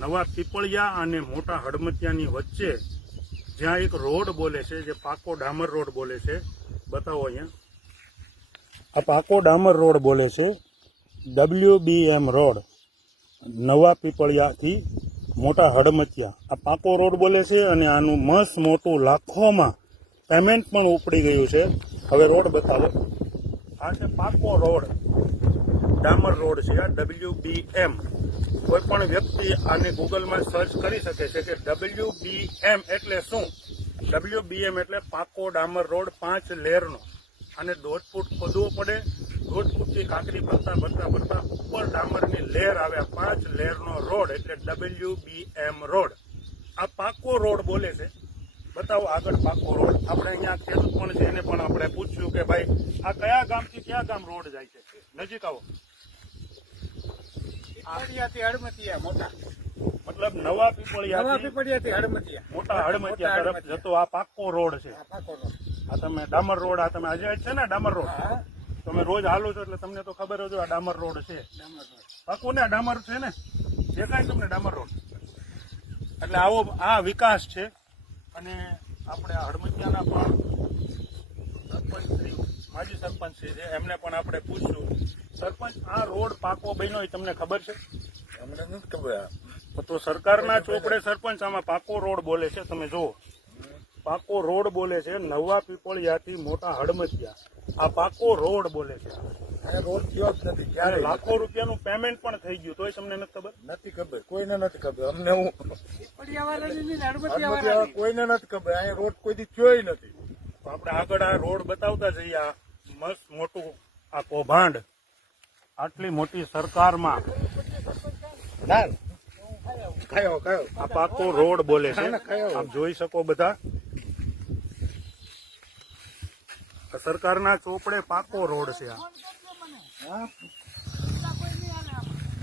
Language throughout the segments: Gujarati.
નવા પીપળિયા અને મોટા હડમતિયાની વચ્ચે જ્યાં એક રોડ બોલે છે, જે પાકો ડામર રોડ બોલે છે, બતાવો અહીંયા. આ પાકો ડામર રોડ બોલે છે, WBM રોડ, નવા પીપળિયાથી મોટા હડમતિયા. આ પાકો રોડ બોલે છે અને આનું મસ્ત મોટું લાખોમાં પેમેન્ટ પણ ઉપડી ગયું છે. હવે રોડ બતાવો. આ છે પાકો રોડ, ડામર રોડ છે આ WBM. કોઈ પણ વ્યક્તિ આને ગૂગલમાં સર્ચ કરી શકે છે કે WBM એટલે શું. WBM એટલે પાકો ડામર રોડ 5 લેરનો. અને 1.5 ફૂટ ખોદવો પડે, 1.5 ફૂટથી કાંકરી ભરતા ઉપર ડામરની લેર આવે. 5 લેરનો રોડ એટલે WBM રોડ. આ પાકો રોડ બોલે છે. બતાવો આગળ પાકો રોડ. આપણે અહીંયા ખેડૂત પણ છે, એને પણ આપણે પૂછ્યું કે ભાઈ આ કયા ગામથી કયા ગામ રોડ જાય છે. નજીક આવો. મતલબ નવા પીપળિયાથી મોટા હડમતિયા તરફ જતો આ પાકો રોડ છે. આ તમે ડામર રોડ, આ તમે આજે છે ને ડામર રોડ, તમે રોજ હાલો છો એટલે તમને તો ખબર જ આ ડામર રોડ છે. પાકું ને ડામર છે ને, દેખાય તમને ડામર રોડ. એટલે આવો આ વિકાસ છે. અને આપણે હડમતિયાના પણ સરપંચશ્રી, માજી સરપંચશ્રી છે, એમને પણ આપણે પૂછ્યું, સરપંચ આ રોડ પાકો બન્યો એ તમને ખબર છે? અમને નથી ખબર. તો સરકારના ચોપડે સરપંચ આમાં પાકો રોડ બોલે છે. તમે જુઓ, પાકો રોડ બોલે છે, નવા પીપળિયાથી મોટા હડમતિયા. આ પાકો રોડ બોલે છે. રોડ થયો જ નથી. ક્યારે લાખો રૂપિયાનું પેમેન્ટ પણ થઈ ગયું, તોય તમને નથી ખબર? નથી ખબર, કોઈને નથી ખબર. અમને કોઈને નથી ખબર. અહીંયા રોડ કોઈ દી થયો નથી. તો આપણે આગળ આ રોડ બતાવતા જઈએ. આ મસ્ત મોટું આ કૌભાંડ આટલી મોટી સરકારમાં આ પાકો રોડ બોલે છે. આપ જોઈ શકો બધા, સરકારના ચોપડે પાકો રોડ છે.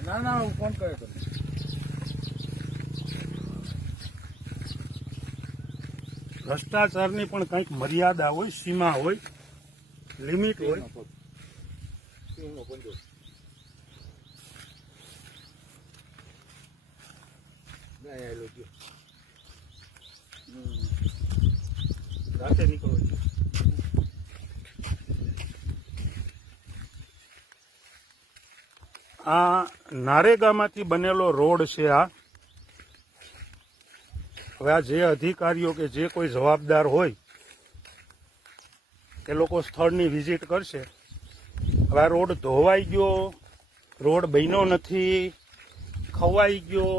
આ ના હું ફોન કર્યો તમે. ભ્રષ્ટાચારની પણ કંઈક મર્યાદા હોય, સીમા હોય, લિમિટ હોય. રાતે નીકળો. આ નારેગામાંથી બનેલો રોડ છે. આ હવે આ જે અધિકારીઓ કે જે કોઈ જવાબદાર હોય એ લોકો સ્થળની વિઝિટ કરશે. હવે આ રોડ ધોવાઈ ગયો, રોડ બન્યો નથી, ખવાઈ ગયો.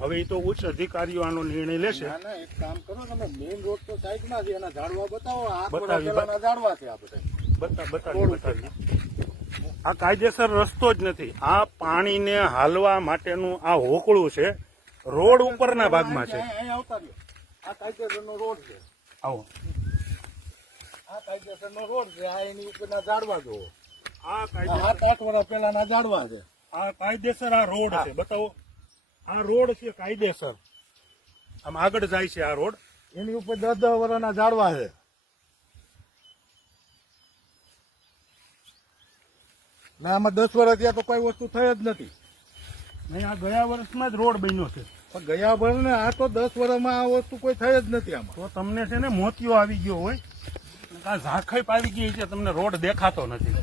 હવે એ તો ઉચ્ચ અધિકારીઓ આનો નિર્ણય લેશે. એક કામ કરો, તમે મેઇન રોડ તો સાઈડમાં છે, એના ઝાડવા બતાવો. બતાવી. ઝાડવા છે આ બધા. બતાવી. આ કાયદેસર રસ્તો જ નથી. આ પાણીને હાલવા માટેનું આ હોકળું છે, રોડ ઉપરના ભાગમાં છે. આ કાયદેસરનો રોડ છે. આવો, આ કાયદેસરનો રોડ છે. આ એની ઉપરના ઝાડવા જુઓ. આ 7-8 વર્ષ પહેલાના ઝાડવા છે. આ કાયદેસર આ રોડ છે. બતાવો, આ રોડ છે કાયદેસર. આમ આગળ જાય છે આ રોડ. એની ઉપર 10-10 વર્ષના ઝાડવા છે. ના, આમાં 10 વર્ષ ત્યાં તો કોઈ વસ્તુ થઈ જ નથી. નહીં, આ ગયા વર્ષમાં જ રોડ બન્યો છે. પણ ગયા વર્ષ ને આ તો 10 વર્ષમાં આ વસ્તુ કોઈ થઈ જ નથી. આમાં તો તમને છે ને મોતિયો આવી ગયો હોય, આ ઝાંખપ આવી ગઈ છે, તમને રોડ દેખાતો નથી.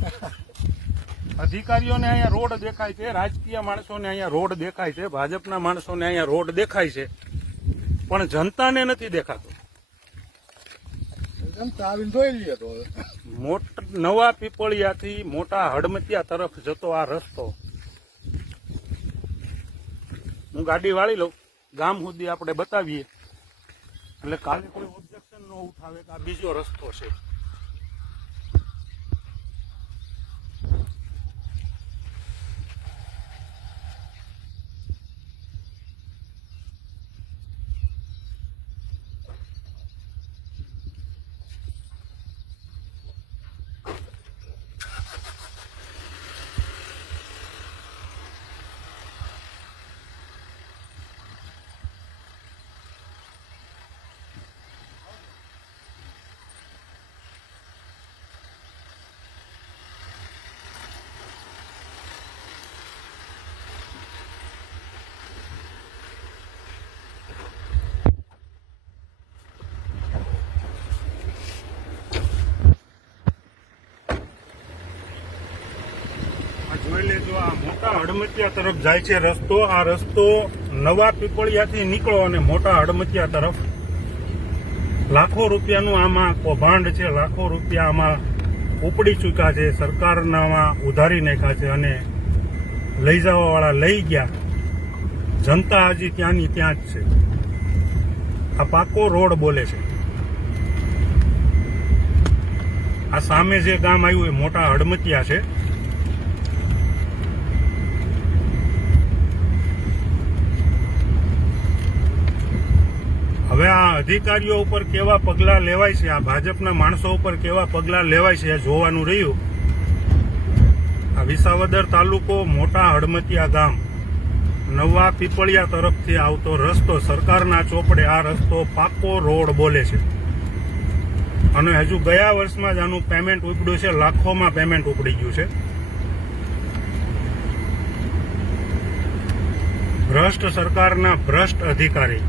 અધિકારીઓને અહીંયા રોડ દેખાય છે, રાજકીય માણસોને અહીંયા રોડ દેખાય છે, ભાજપના માણસોને અહીંયા રોડ દેખાય છે, પણ જનતાને નથી દેખાતો. આવીને જોઈ લઈએ તો. નવા પીપળિયાથી મોટા હડમતિયા તરફ જતો આ રસ્તો, હું ગાડી વાળી લઉં, ગામ સુધી આપણે બતાવીએ, એટલે કાલે કોઈ ઓબ્જેક્શન ન ઉઠાવે કે આ બીજો રસ્તો છે. મોટા હડમતિયા તરફ જાય છે રસ્તો. આ રસ્તો નવા પીપળિયાથી નીકળો અને મોટા હડમતિયા તરફ. લાખો રૂપિયાનું આમાં કૌભાંડ છે, લાખો રૂપિયા આમાં ઉપડી ચૂક્યા છે, સરકારનામાં ઉધારી નાખ્યા છે અને લઈ જવા વાળા લઈ ગયા. જનતા હજી ત્યાંની ત્યાં જ છે. આ પાકો રોડ બોલે છે. આ સામે જે ગામ આવ્યું એ મોટા હડમતિયા છે. હવે આ અધિકારીઓ ઉપર કેવા પગલાં લેવાય છે, આ ભાજપના માણસો ઉપર કેવા પગલાં લેવાય છે એ જોવાનું રહ્યું. આ વિસાવદર તાલુકો મોટા હડમતિયા ગામ, નવા પીપળિયા તરફથી આવતો રસ્તો, સરકારના ચોપડે આ રસ્તો પાકો રોડ બોલે છે. અને હજુ ગયા વર્ષમાં જ આનું પેમેન્ટ ઉપડ્યું છે, લાખોમાં પેમેન્ટ ઉપડી ગયું છે. ભ્રષ્ટ સરકારના ભ્રષ્ટ અધિકારી